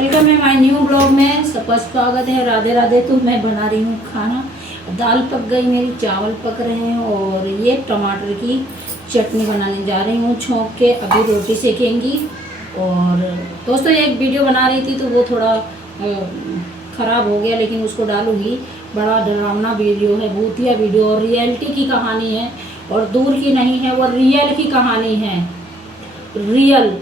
Welcome है my new blog में। सबका स्वागत है। राधे राधे। तो मैं बना रही हूँ खाना। दाल पक गई मेरी, चावल पक रहे हैं और ये टमाटर की चटनी बनाने जा रही हूँ छौंक के। अभी रोटी सेकेंगी। और दोस्तों एक वीडियो बना रही थी तो वो थोड़ा ख़राब हो गया, लेकिन उसको डालूँगी। बड़ा डरावना वीडियो है, भूतिया वीडियो, और रियलिटी की कहानी है और दूर की नहीं है, वो रियल की कहानी है। रियल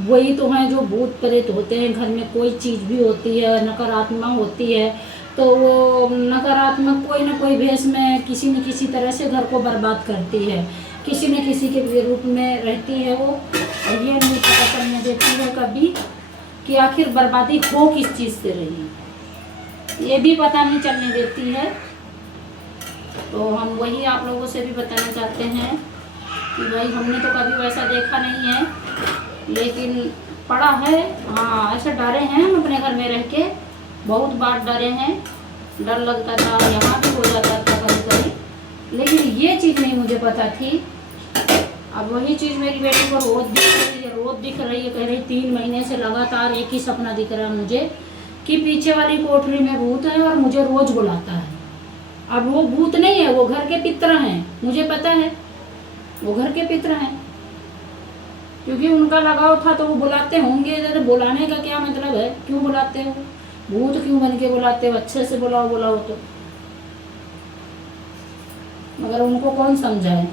वही तो हैं जो भूत प्रेत होते हैं। घर में कोई चीज़ भी होती है नकारात्मक होती है तो वो नकारात्मक कोई ना कोई भेष में किसी न किसी तरह से घर को बर्बाद करती है, किसी न किसी के रूप में रहती है वो। और ये नहीं पता चलने देती है कभी कि आखिर बर्बादी हो किस चीज़ से रही, ये भी पता नहीं चलने देती है। तो हम वही आप लोगों से भी बताना चाहते हैं कि भाई हमने तो कभी वैसा देखा नहीं है, लेकिन पड़ा है। हाँ, ऐसे डरे हैं हम अपने घर में रह के, बहुत बार डरे हैं। डर लगता था, यहाँ भी हो जाता था कभी कभी, लेकिन ये चीज़ नहीं मुझे पता थी। अब वही चीज़ मेरी बेटी को रोज़ दिख रही है, रोज़ दिख रही है। कह रही 3 महीने से लगातार एक ही सपना दिख रहा है मुझे कि पीछे वाली कोठरी में भूत है और मुझे रोज़ बुलाता है। अब वो भूत नहीं है, वो घर के पितर हैं, मुझे पता है वो घर के पितर हैं, क्योंकि उनका लगाव था तो वो बुलाते होंगे। इधर बुलाने का क्या मतलब है, क्यों बुलाते हो, भूत क्यों बन के बुलाते हो, अच्छे से बुलाओ बुलाओ तो। मगर उनको कौन समझाए।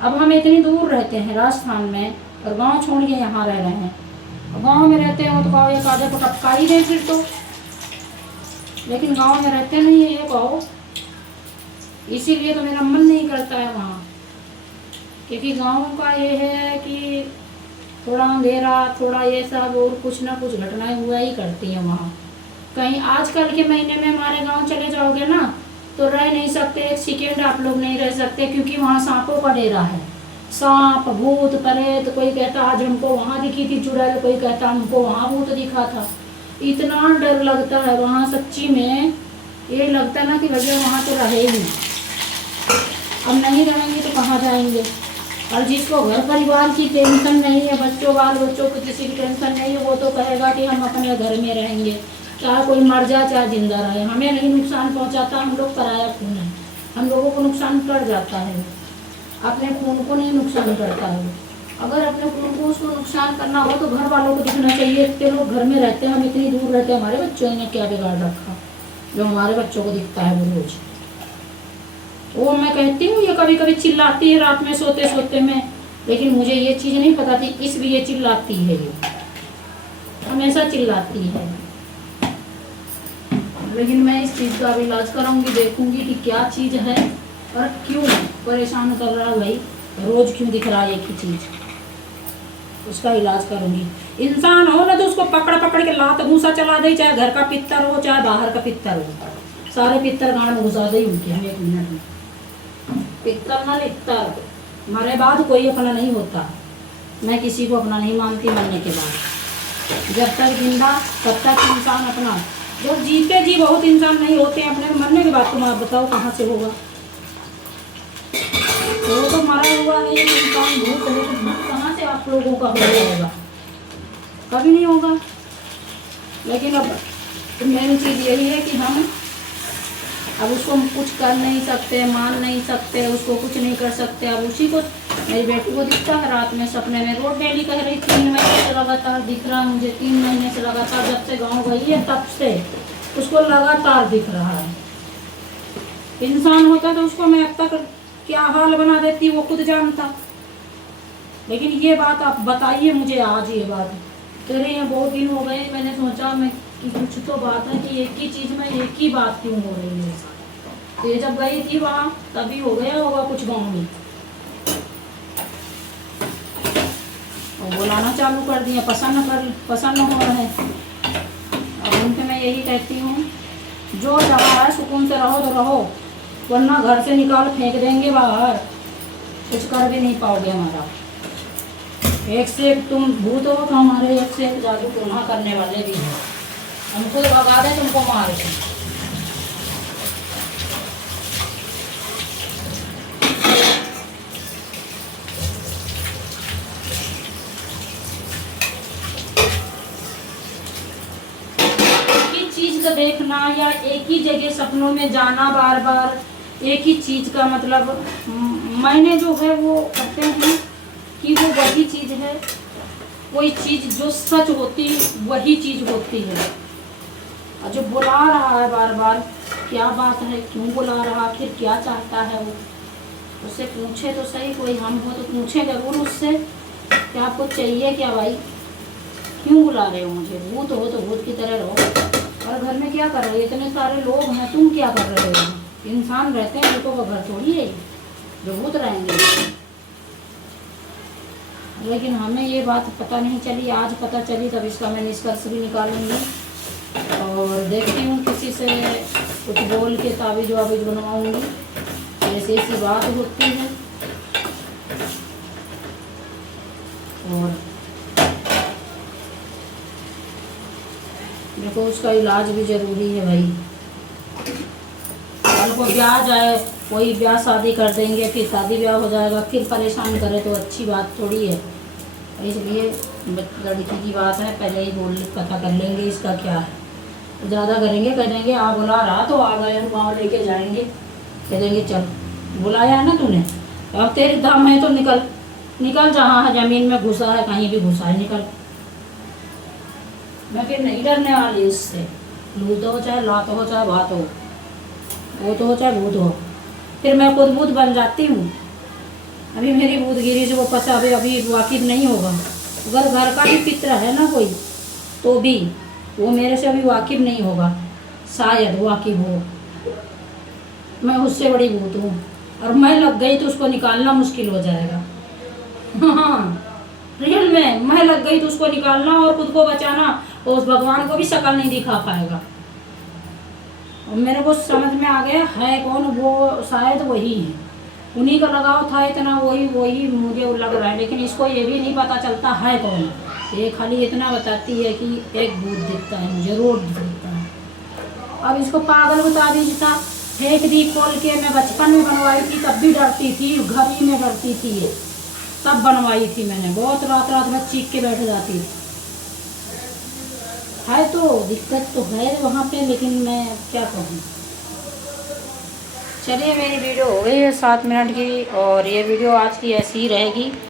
अब हम इतनी दूर रहते हैं राजस्थान में और गांव छोड़ के यहाँ रह रहे हैं। गांव में रहते हो तो कहो एक आधे को टपका ही दें फिर तो, लेकिन गांव में रहते नहीं है ये कहो। इसीलिए तो मेरा मन नहीं करता है वहाँ, क्योंकि गाँव का ये है कि थोड़ा अंधेरा, थोड़ा ये सब और कुछ ना कुछ घटनाएं हुआ ही करती हैं वहाँ। कहीं आजकल के महीने में हमारे गांव चले जाओगे ना तो रह नहीं सकते, एक सेकेंड आप लोग नहीं रह सकते, क्योंकि वहाँ सांपों का डेरा है। सांप, भूत, प्रेत, कोई कहता आज हमको वहाँ दिखी थी चुड़ैल, कोई कहता हमको वहाँ भूत दिखा था। इतना डर लगता है वहाँ, सच्ची में ये लगता ना कि भैया वहाँ तो रहे ही। अब नहीं रहेंगे तो कहाँ जाएंगे। और जिसको घर परिवार की टेंशन नहीं है, बच्चों बाल बच्चों को किसी की टेंशन नहीं है, वो तो कहेगा कि हम अपने घर में रहेंगे, चाहे कोई मर जाए चाहे जिंदा रहे, हमें नहीं नुकसान पहुंचाता। हम लोग पराया खून है, हम लोगों को नुकसान कर जाता है, अपने खून को नहीं नुकसान करता है। अगर अपने खून को उसको नुकसान करना हो तो घर वालों को दिखना चाहिए। इतने लोग घर में रहते हैं, हम इतनी दूर रहते हैं, हमारे बच्चों ने क्या बिगाड़ रखा जो हमारे बच्चों को दिखता है वो रोज। वो मैं कहती हूँ ये कभी कभी चिल्लाती है रात में सोते सोते में, लेकिन मुझे ये चीज़ नहीं पता थी इसलिए चिल्लाती है, ये हमेशा चिल्लाती है। लेकिन मैं इस चीज़ का भी इलाज कराऊंगी, देखूंगी कि क्या चीज़ है और क्यों परेशान कर रहा है भाई, रोज क्यों दिख रहा है एक ही चीज़, उसका इलाज करूंगी। इंसान हो ना तो उसको पकड़ पकड़ के लात घूसा चला दे, चाहे घर का पित्तर हो चाहे बाहर का पित्तर हो, सारे पित्तर गांड में घुसा दे उनके हम 1 मिनट में। पित्तर ना लित्तर, मरे बाद कोई अपना नहीं होता। मैं किसी को अपना नहीं मानती मरने के बाद। जब तक जिंदा तब तक इंसान अपना, जब जीते जी बहुत इंसान नहीं होते अपने, मरने के बाद तुम आप बताओ कहाँ से होगा। वो तो मरा हुआ है ये इंसान, भूत है तो भूत कहाँ से आप लोगों का हो जाएगा, कभी नहीं होगा। लेकिन अब मेन चीज़ यही है कि हम अब उसको कुछ कर नहीं सकते, मान नहीं सकते, उसको कुछ नहीं कर सकते। अब उसी को मेरी बेटी को दिखता है रात में सपने में, रोज डेली कह रही 3 महीने से लगातार दिख रहा है मुझे, 3 महीने से लगातार, जब से गांव गई है तब से उसको लगातार दिख रहा है। इंसान होता तो उसको मैं अब तक क्या हाल बना देती वो खुद जानता, लेकिन ये बात आप बताइए मुझे आज। ये बात कह रही है बहुत दिन हो गए, मैंने सोचा मैं कि कुछ तो बात है कि एक ही चीज़ में एक ही बात क्यों हो रही है। तो ये जब गई थी वहाँ तभी हो गया होगा कुछ गाँव में, और बुलाना चालू कर दिया, पसंद हो रहे हैं। अब उनसे मैं यही कहती हूँ जो जगह है सुकून से रहो तो रहो, वरना घर से निकाल फेंक देंगे बाहर, कुछ कर भी नहीं पाओगे हमारा। एक से एक तुम भूत हो तो हमारे एक से एक जादू टोना करने वाले भी हैं, हमको भगा दे तुमको मार के। दृश्य देखना या एक ही जगह सपनों में जाना बार बार, एक ही चीज़ का मतलब मैंने जो है वो कहते हैं कि वो वही चीज़ है, कोई चीज़ जो सच होती वही चीज़ होती है। और जो बुला रहा है बार बार, क्या बात है, क्यों बुला रहा, आखिर क्या चाहता है वो, उससे पूछे तो सही, कोई हम हो तो पूछे ज़रूर उससे कि आपको चाहिए क्या भाई, क्यों बुला रहे हो मुझे, भूत हो तो भूत की तरह रहो। और घर में क्या कर रहे हो, इतने सारे लोग हैं, तुम क्या कर रहे हो, इंसान रहते हैं, भूतों का घर थोड़ी है जो भूत रहेंगे। लेकिन हमें ये बात पता नहीं चली, आज पता चली, तब इसका मैं निष्कर्ष भी निकालूंगी और देखती हूँ किसी से कुछ बोल के ताबीज वाबीज बनवाऊंगी, ऐसी ऐसी बात होती है। और देखो उसका इलाज भी ज़रूरी है भाई, कल को ब्याह जाए, कोई ब्याह शादी कर देंगे, फिर शादी ब्याह हो जाएगा, फिर परेशान करे तो अच्छी बात थोड़ी है। इसलिए लड़की की बात है, पहले ही बोल पता कर लेंगे इसका क्या है, ज़्यादा करेंगे, कह देंगे आ बुला रहा तो आ गए, वहाँ लेके जाएंगे, कह देंगे चल बुलाया है ना तूने, अब तेरे दम है तो निकल, निकल जहाँ है, ज़मीन में घुसा है, कहीं भी घुसा है, निकल। मैं फिर नहीं डरने वाली उससे, लूट हो चाहे लात हो चाहे भात हो, भूत हो चाहे भूत हो, फिर मैं खुद भूत बन जाती हूँ। अभी मेरी भूतगिरी से वो पता अभी वाकिफ नहीं होगा, अगर घर का भी पित्र है ना कोई तो भी वो मेरे से अभी वाकिफ नहीं होगा, शायद वाकिफ हो, मैं उससे बड़ी भूत हूँ और मैं लग गई तो उसको निकालना मुश्किल हो जाएगा। हाँ रियल में मैं लग गई तो उसको निकालना और खुद को बचाना, और उस भगवान को भी शक्ल नहीं दिखा पाएगा। और मेरे को समझ में आ गया है कौन, वो शायद वही है, उन्हीं का लगाव था इतना, वही मुझे लग रहा है। लेकिन इसको ये भी नहीं पता चलता है कौन, ये खाली इतना बताती है कि एक भूत दिखता है मुझे, रोड दिखता है। अब इसको पागल बता दीजिए, फेंक दी खोल के, मैं बचपन में बनवाई थी तब भी डरती थी, घर ही में डरती थी ये, तब बनवाई थी मैंने, बहुत रात रात में चीख के बैठ जाती थी। है तो दिक्कत तो है वहाँ पे, लेकिन मैं क्या कहूँ। चलिए मेरी वीडियो हो गई है 7 मिनट की, और ये वीडियो आज की ऐसी ही रहेगी।